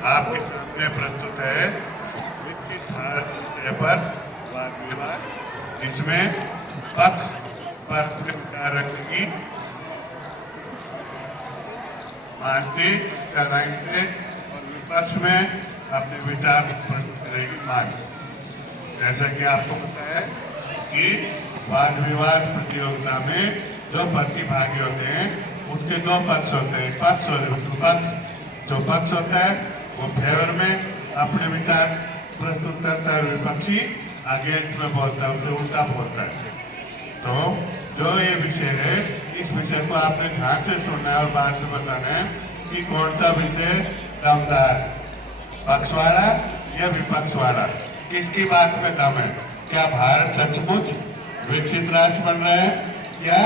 आपके सामने प्रस्तुत है विकसित भारत पेपर वाद विवाद, जिसमें पक्ष पर विचार रखेगी मानसी गहराई से और विपक्ष में अपने विचार प्रस्तुत करेगी मान। जैसा कि आपको पता है कि वाद विवाद प्रतियोगिता में जो प्रतिभागी होते हैं उसके दो पक्ष होते हैं, पक्ष और विपक्ष। जो पक्ष होता है वो फेवर में अपने विचार प्रस्तुत करता है, विपक्षी अगेंस्ट में बोलता है, उसे उल्टा बोलता है। तो जो ये विषय है इस विषय को आपने ध्यान से सुनना है और बाद में बताना है कि कौन सा विषय दमदार, पक्ष वाला या विपक्ष वाला, किसकी बात में दम है। क्या भारत सचमुच विकसित राष्ट्र बन रहा है या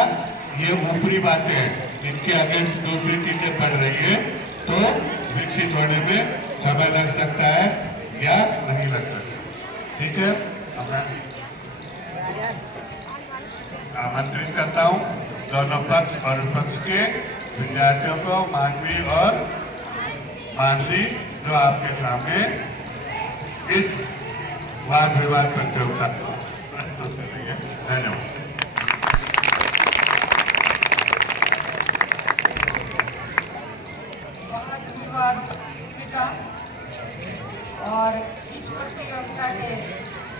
ये ऊपरी बातें हैं जिनके अगेंस्ट दूसरी चीजें बढ़ रही है, तो विकसित होने में समय लग सकता है या नहीं लग सकता। ठीक है, आमंत्रित करता हूँ दोनों पक्ष और विपक्ष के विद्यार्थियों को, मानवी और मानसी, जो आपके सामने इस वाद विवाद प्रतियोगिता को प्रस्तुत करेंगे। धन्यवाद। और इस प्रतियोगिता के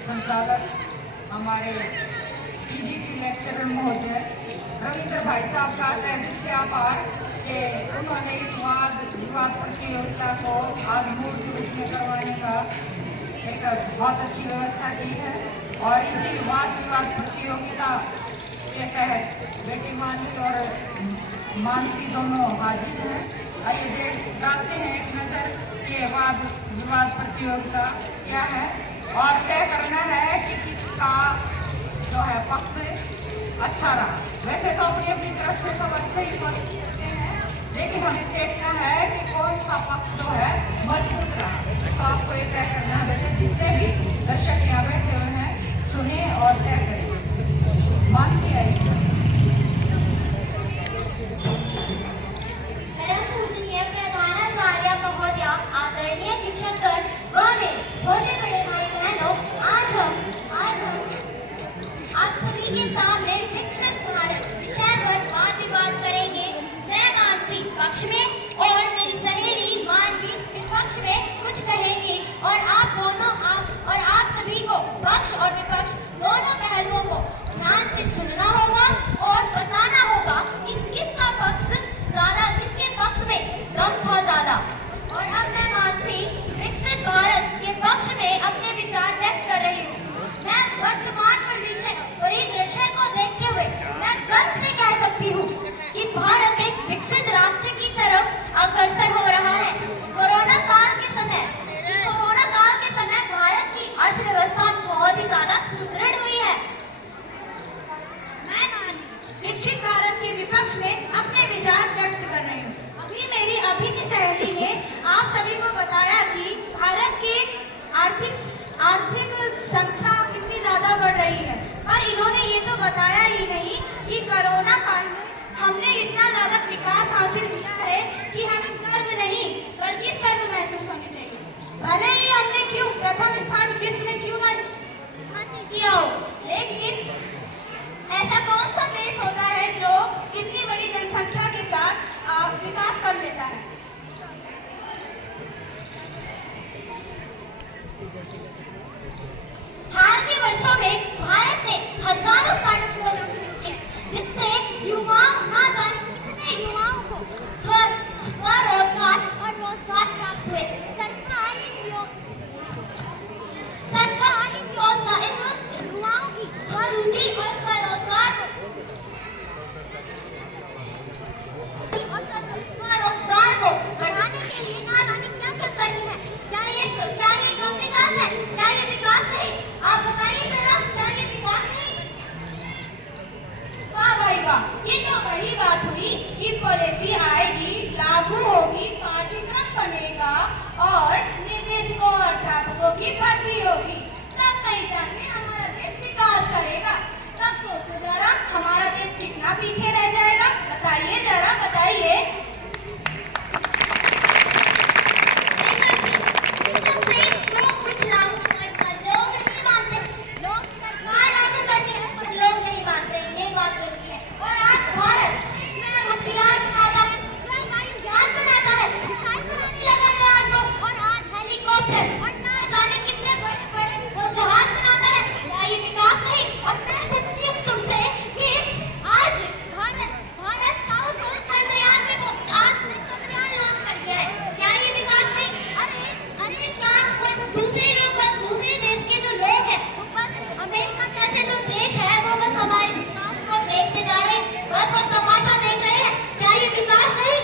संचालक हमारे टीजीटी लेक्चरर महोदय रविंद्र भाई साहब का तहे दिल से आभार कि उन्होंने इस वाद विवाद प्रतियोगिता को आज मूर्त रूप में करवाने का एक बहुत अच्छी व्यवस्था की है। और इसी वाद विवाद प्रतियोगिता के तहत बेटी मानवी और मानसी दोनों हाजिर हैं। आइए डालते हैं एक नजर कि वाद विवाद प्रतियोगिता क्या है और तय करना है कि किसका जो है पक्ष अच्छा रहा। वैसे तो अपनी अपनी तरफ से सब अच्छे ही पक्ष देते हैं, लेकिन हमें देखना है कि कौन सा पक्ष जो है मजबूत रहा। तो आपको ये तय करना है। वैसे जितने भी दर्शक यहाँ बैठे हुए हैं सुने और तय करें। मानसी आइए। आदरणीय शिक्षकगण व मेरे छोटे बड़े भाई बहनों, आज हम आप सभी के सामने विकसित भारत विषय पर वाद विवाद करेंगे। मैं मानसी पक्ष में और मेरी सहेली मानवी विपक्ष में कुछ कहेंगे और आप सभी को पक्ष और विपक्ष दोनों पहलुओं को ध्यान से सुनना होगा और बताना होगा कि किसका पक्ष ज्यादा, किसके पक्ष में दम था ज्यादा। और अब मैं मानसी विकसित भारत के पक्ष में अपने विचार व्यक्त कर रही हूँ। मैं वर्तमान परिदृश्य को देखते हुए मैं गर्व से कह सकती हूँ कि भारत एक विकसित राष्ट्र की तरफ अग्रसर हो रहा है। कोरोना काल के समय भारत की अर्थव्यवस्था बहुत ही ज्यादा सुदृढ़ हुई है। मैं विकसित भारत के विपक्ष में अपने विचार व्यक्त कर रही हूँ। अभी मेरी अभिन्न सहेली ने आप सभी को बताया कि भारत की आर्थिक संख्या कितनी ज्यादा बढ़ रही है, पर इन्होंने ये तो बताया ही नहीं कि कोरोना काल में हमने इतना ज्यादा विकास हासिल किया है कि हमें गर्व नहीं बल्कि सर्व महसूस होनी चाहिए। भले ही हमने क्यों प्रथम स्थान विश्व में क्यों न हासिल किया हो, लेकिन ऐसा कौन सा देश होता है जो इतनी बड़ी जनसंख्या के साथ विकास कर लेता है। हाल के वर्षों में भारत ने हजारों स्टार्टअप खोले जिससे युवाओं ना जाने कितने युवाओं को स्वरोजगार और रोजगार प्राप्त हुए। सरकार इन युवाओं की स्वरुचि और स्वरोजगार को बढ़ाने के लिए ना जाने क्या क्या कर रही है। क्या ये विकास है? क्या ये विकास नहीं? हेलीकॉप्टर और ना जाने कितने बड़े बड़े वो जहाज बनाता है। क्या ये विकास नहीं? और मैं पूछती हूँ तुमसे कि आज भारत साउथ पोल चंद्रयान में वो आज चंद्रयान लॉन्च कर दिया है। क्या ये विकास नहीं? अरे क्या बस दूसरे देश के जो लोग हैं वो बस अमेरिका जैसे जो देश है वो बस हमारे विकास को देखते जा रहे हैं, बस वो तमाशा देख रहे हैं। क्या ये विकास नहीं?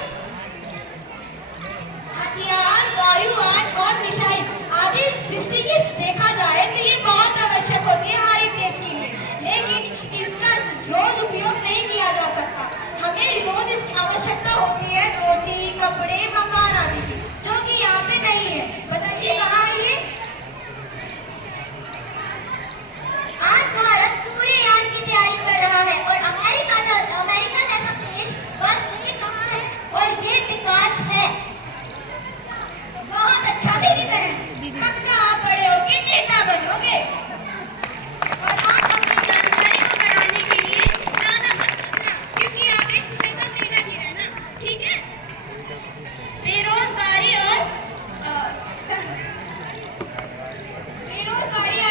हथियार, वायुयान और मिसाइल आदि दृष्टि से देखा जाए तो ये बहुत आवश्यक होती है हमारे देश के लिए, लेकिन इनका रोज उपयोग नहीं किया जा सकता। हमें रोज इसकी आवश्यकता होती है रोटी, कपड़े, मकान आदि की, जो कि यहाँ पे नहीं है। बताइए कहाँ है ये? आज भारत पूरे यान की तैयारी कर रहा है और अमेरिका जैसा देश बस देख रहा है और ये विकास है। बहुत अच्छा मेरी बहन, पक्का आप बड़े होके नेता बनोगे और आप अपनी जानकारी को बढ़ाने के लिए ज्यादा मत सोचना, क्योंकि आप एक नेता ही रहना, ठीक है? बेरोजगारी और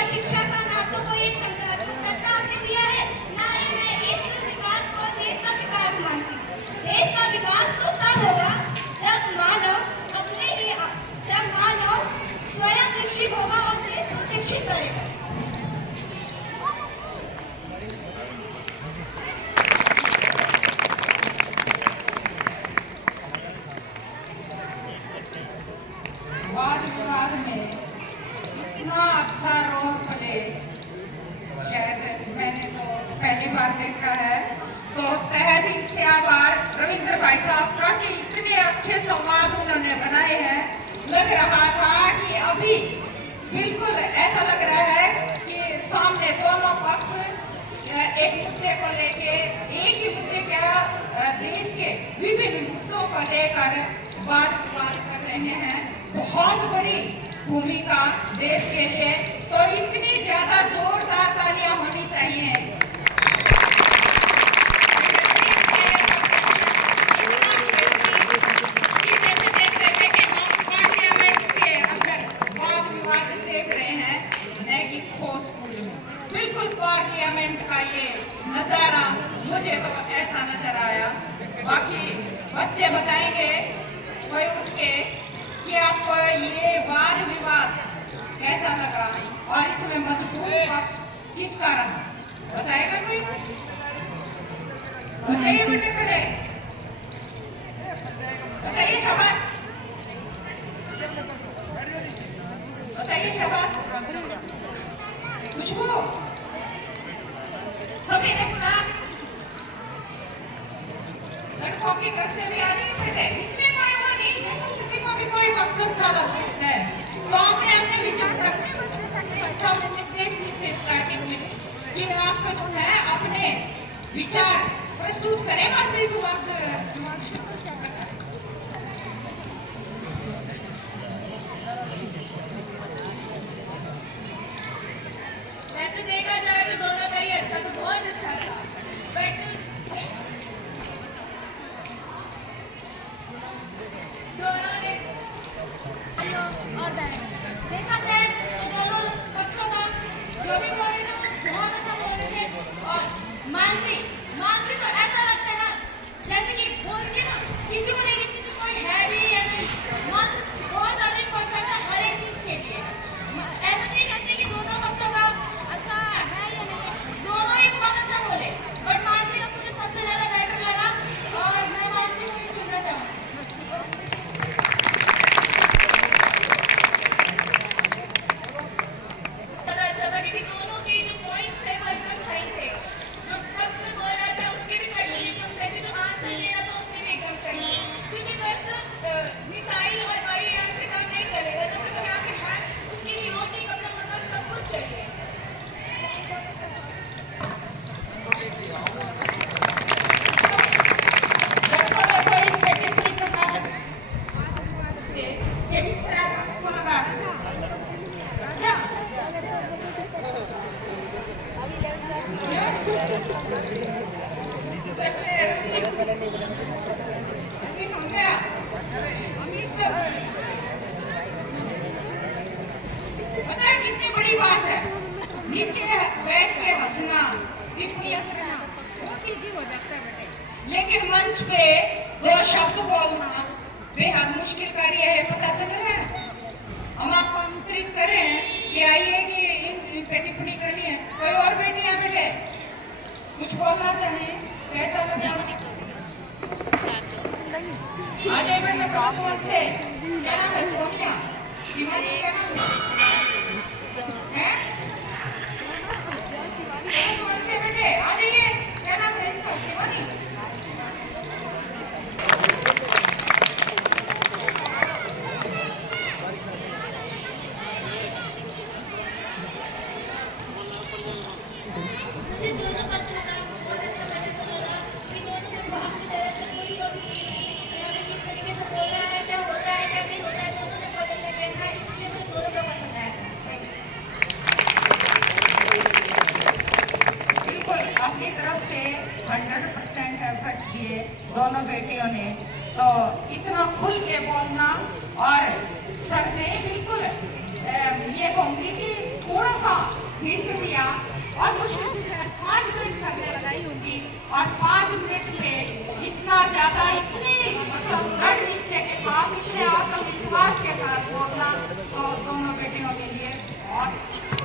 शिक्षा का ना तो कोई एक संकल्प आपने दिया है, ना ही मैं इस विकास को देश का विकास मानती हूँ। देश का विकास तो तब होगा जब मानव स्वयं विकसित होगा और देश को विकसित करेगा। वाद विवाद में इतना अच्छा रोल प्ले शायद मैंने तो पहली बार देखा है। तो तहे दिल से आभार रविंद्र भाई साहब का कि इतने अच्छे संवाद उन्होंने बनाए हैं। लग रहा था कि अभी बिल्कुल ऐसा लग रहा है कि सामने दोनों पक्ष एक मुद्दे को लेके एक ही मुद्दे क्या देश के विभिन्न मुद्दों को लेकर वाद विवाद कर रहे हैं। बहुत बड़ी भूमिका देश के लिए, तो इतनी ज्यादा जोरदार तालियां होनी चाहिए। बिल्कुल पार्लियामेंट का ये नजारा मुझे तो ऐसा नजर आया। बाकी बच्चे बताएंगे कोई उठ के कि आपको ये वाद विवाद कैसा लगा और इसमें मजबूत पक्ष किसका रहा, बताएगा कोई? बताइए बेटे, खड़े बताइए, शाबाश बताइए, शाबाश। खुशबू सभी ने सुना? लड़कों की तरफ से भी आ रही है, इसमें कोई वो नहीं, किसी को भी कोई मकसद अच्छा लग सकता है। तो आपने अपने विचार रखने स्टार्टिंग में कि वो आपको जो है अपने विचार प्रस्तुत करें बस इस वक्त। वैसे देखा जाए तो दोनों का ही अच्छा, तो बहुत अच्छा था, बट दोनों ने और देखा जाए तो दोनों पक्षों का जो भी बोले थे बहुत अच्छा बोल रहे थे। और मानसी तो ऐसा लगता है ना जैसे कि बोल के ना किसी को नहीं दिखती तो कोई है भी या नहीं। मानसी बहुत ज्यादा इम्पोर्टेंट है हर एक चीज के लिए। ऐसा नहीं कहते कि दोनों पक्षों का अच्छा है या नहीं, दोनों ही बहुत अच्छा बोले, बट मानसी का मुझे सबसे ज्यादा बेटर लगा और मैं मानसी को ही चुनना चाहूँगी। अच्छा था क्योंकि दोनों बड़ी बात है। नीचे बैठ के हंसना, टिप्पणियां करना बहुत इजी हो जाता है बेटे, लेकिन मंच पे 2 शब्द बोलना बेहद मुश्किल कार्य है, पता चल रहा है। हम आपको आमंत्रित करें कि आइए कि इन पे टिप्पणी करनी है। कोई और बेटियां बेटे कुछ बोलना चाहें, कैसा लगा? आ जाए बेटे पासवर्ड से। क्या नाम है? सोनिया, शिवानी क्या नाम है? पासवर्ड से बेटे आ जाइए। क्या नाम है इसका? शिवानी। मुझे दोनों पक्षों का बहुत अच्छा मैंने सुना था कि दोनों ने बहुत की तरह से पूरी कोशिश की थी कि हमें किस तरीके से बोलना है, क्या होता है, क्या नहीं होता है, दोनों ने बहुत अच्छा किया था, इसलिए मुझे दोनों का पसंद आया था। बिल्कुल अपनी तरफ से 100% एफर्ट दिए दोनों बेटियों ने, तो इतना खुल के बोलना। और सर ने बिल्कुल ये कहूँगी कि थोड़ा सा हिंट दिया और मुश्किल से 5 मिनट सर ने लगाई होगी, और 5 मिनट में इतना ज्यादा, इतनी मतलब दृढ़ निश्चय के साथ, इतने आत्मविश्वास के साथ बोलना, तो दोनों बेटियों के लिए बहुत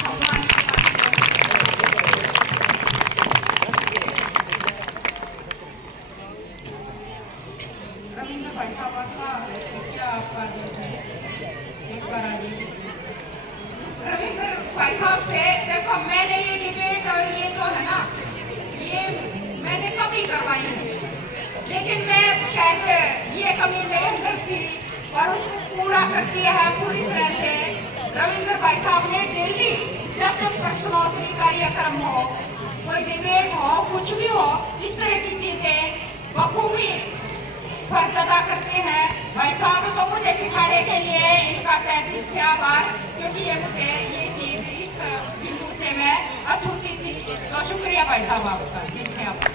सम्मान की बात है। रविंद्र भाई साहब का क्या आपका एक बार आइए। रविंद्र भाई साहब से देखो, मैंने ये डिबेट और ये जो है ना, ये मैंने कभी करवाई नहीं, लेकिन मैं शायद ये कमी मेरे अंदर थी और उसको पूरा कर दिया है पूरी तरह से। रविंद्र भाई साहब ने डेली जब तक प्रश्नोत्तरी कार्यक्रम हो, कोई डिबेट हो, कुछ भी हो, इस तरह की चीजें बखूबी फर्ज अदा करते हैं। भाई साहब तो मुझे सिखाने के लिए इनका तहे दिल से आभार, क्योंकि ये मुझे ये चीज इस बिंदु से मैं अछूती थी, तो शुक्रिया भाई साहब आपका, दिल से आभार।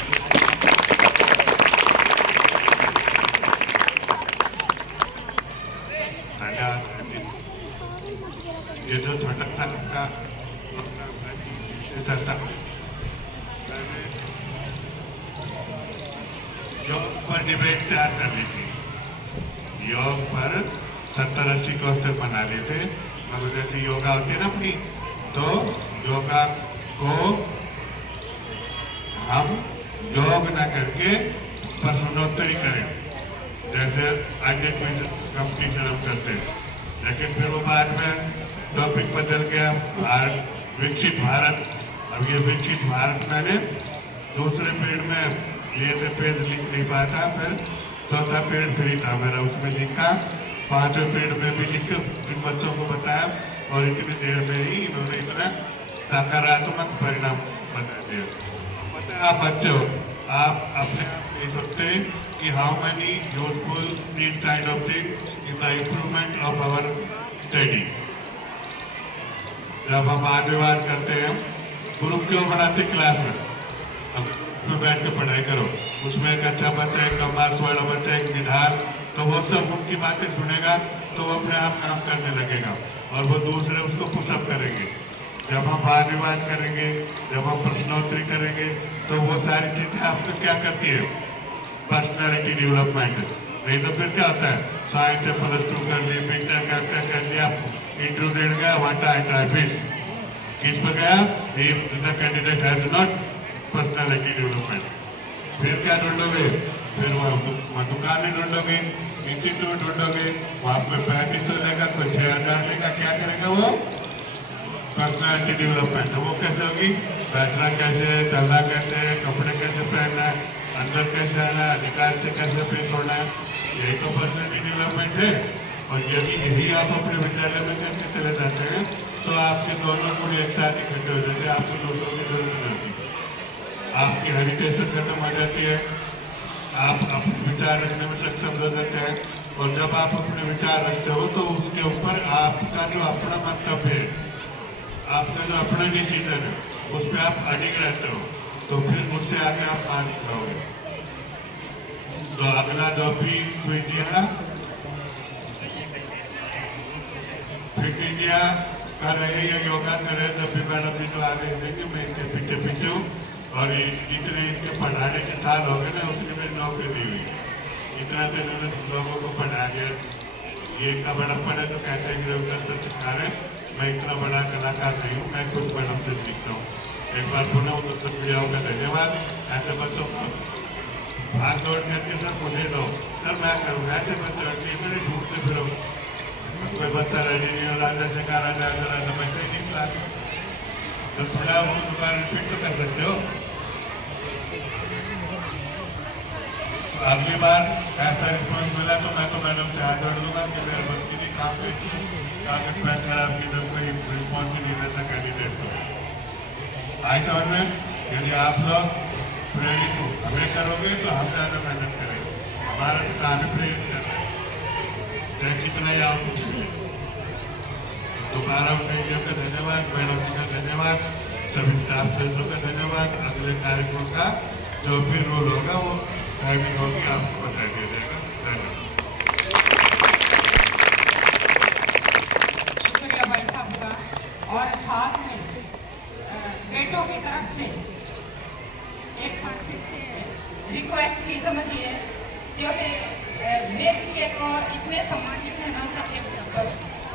ये जो छोटा सा का योग पर डिबेट तैयार कर ली थी। योग पर 70-80 क्वेश्चन बना लेते, मतलब जैसे योगा होती है ना अपनी, तो योगा को हम योग ना करके प्रश्नोत्तरी करें, जैसे आगे कोई कंपटीशन हम करते हैं। लेकिन फिर वो बाद में टॉपिक बदल गया, विकसित भारत। अब ये विकसित भारत मैंने दूसरे पेड़ में लिए थे, पेड़ लिख नहीं पाया था, फिर चौथा पेड़ फ्री था मेरा, उसमें लिखा, 5वें पेड़ में भी लिख इन बच्चों को बताया, और इतनी देर में ही इन्होंने इतना सकारात्मक परिणाम बता दिया। पता आप बच्चे हो, आप अपने आप नहीं सोचते कि how many useful these kind of things in the improvement of our study. जब हम वाद विवाद करते हैं, ग्रुप क्यों बनाते क्लास में? अब में बैठ के पढ़ाई करो, उसमें एक अच्छा बच्चा, एक कम मार्क्स वाला बच्चा, एक निधार, तो वो सब उनकी बातें सुनेगा तो वो अपने आप काम करने लगेगा, और वो दूसरे उसको पुशअप करेंगे। जब हम वाद विवाद करेंगे, जब हम प्रश्नोत्तरी करेंगे, तो वो सारी चीजें आपको क्या करती है? Personality development. नहीं तो फिर क्या होता है, साइंस से +2 कर ली, इंटर कर लिया, इंटरव्यू देने गया, वाटा ट्राइफिस किस पर गया, the candidate has not personality development. फिर क्या ढूंढोगे? फिर वह दुकानें ढूंढोगे, इंस्टीट्यूट ढूंढोगे, वहाँ पे 3500 लेगा, कोई 6000 लेगा, क्या करेगा वो? Personality development. वो कैसे होगी? बैठना कैसे, चलना कैसे, कपड़े कैसे पहनना है, अंदर कैसे आना, अधिकार से कैसे पेश होना है, यही तो पर्सनैलिटी डेवलपमेंट है। और यही आप अपने विद्यालय में करके चले जाते हैं, तो आपके दोनों गुण एक साथ इकट्ठे हो जाते हैं, आपको दूसरों की जरूरत नहीं होती, आपकी हेरिटेज खत्म हो जाती है, आप अपने विचार रखने में सक्षम हो जाते हैं। और जब आप अपने विचार रखते हो, तो उसके ऊपर आपका जो अपना मंतव्य है, आपका जो अपना डिसीजन है, उस पर आप अडिग रहते हो, तो फिर उससे आगे आप मान रहोगे। तो अगला जो भी क्विज है, फिट इंडिया कर रहे हैं योगा कर रहे हैं, जब भी मैडम जी जो आगे देंगे मैं इनके पीछे पीछे हूँ। और ये जितने इनके पढ़ाने के साल हो गए ना उतनी मेरी नौकरी नहीं हुई। इतना तो इन्होंने लोगों को पढ़ा दिया। ये इतना बड़ा पढ़े तो कहते हैं कि रविंद्र सर सिखा रहे। मैं इतना बड़ा कलाकार नहीं हूँ, मैं खुद मैडम से सीखता हूँ। एक बार पुनः उन प्रियाओं का धन्यवाद। ऐसे बच्चों को भाग दौड़ करके सर मुझे दो सर मैं करूँगा। ऐसे बच्चे नहीं ढूंढते फिरो, कोई बच्चा रेडी नहीं हो रहा जैसे कहा जाए जरा समझते ही नहीं क्लास। तो थोड़ा वो दोबारा रिपीट तो कर सकते हो। अगली बार ऐसा रिस्पॉन्स मिला तो मैं तो मैडम से हाथ जोड़ दूंगा कि मेरे बस की नहीं काम पे कागज पैसा आपकी जब कोई रिस्पॉन्स ही नहीं रहता कैंडिडेट को। आई समझ में? यदि आप लोग प्रेरित हमें करोगे तो हम ज़्यादा मेहनत करेंगे। हमारा तो काम ही प्रेरित करना है, चाहे कितना ही आप दोबारा उन्हें का धन्यवाद, मैडम जी का धन्यवाद, सभी स्टाफ सदस्यों का धन्यवाद। अगले कार्यक्रम का जो भी रोल होगा वो टाइमिंग होगी आपको बता दिया जाएगा। धन्यवाद। शुक्रिया भाई साहब का। और साथ में बेटों की तरफ से एक रिक्वेस्ट की समझिए, क्योंकि बेटी को इतने सम्मानित है ना सबके ऊपर,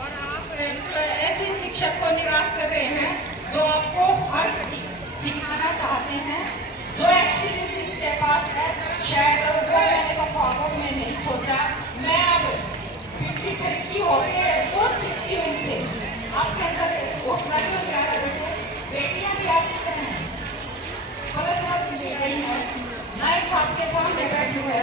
और आप ऐसे शिक्षक को निराश कर रहे हैं जो आपको हर सिखाना चाहते हैं। जो एक्सपीरियंस इनके पास है शायद वो मैंने तो ख्वाबों में नहीं सोचा। मैं अब पिछली तरक्की हो रही है, बहुत सीखती हूँ इनसे। आपके अंदर हौसला क्यों प्यार है बेटे? बेटियां भी आपकी तरह हैं, कलश में दे रही हैं, नाइट आपके सामने बैठी है।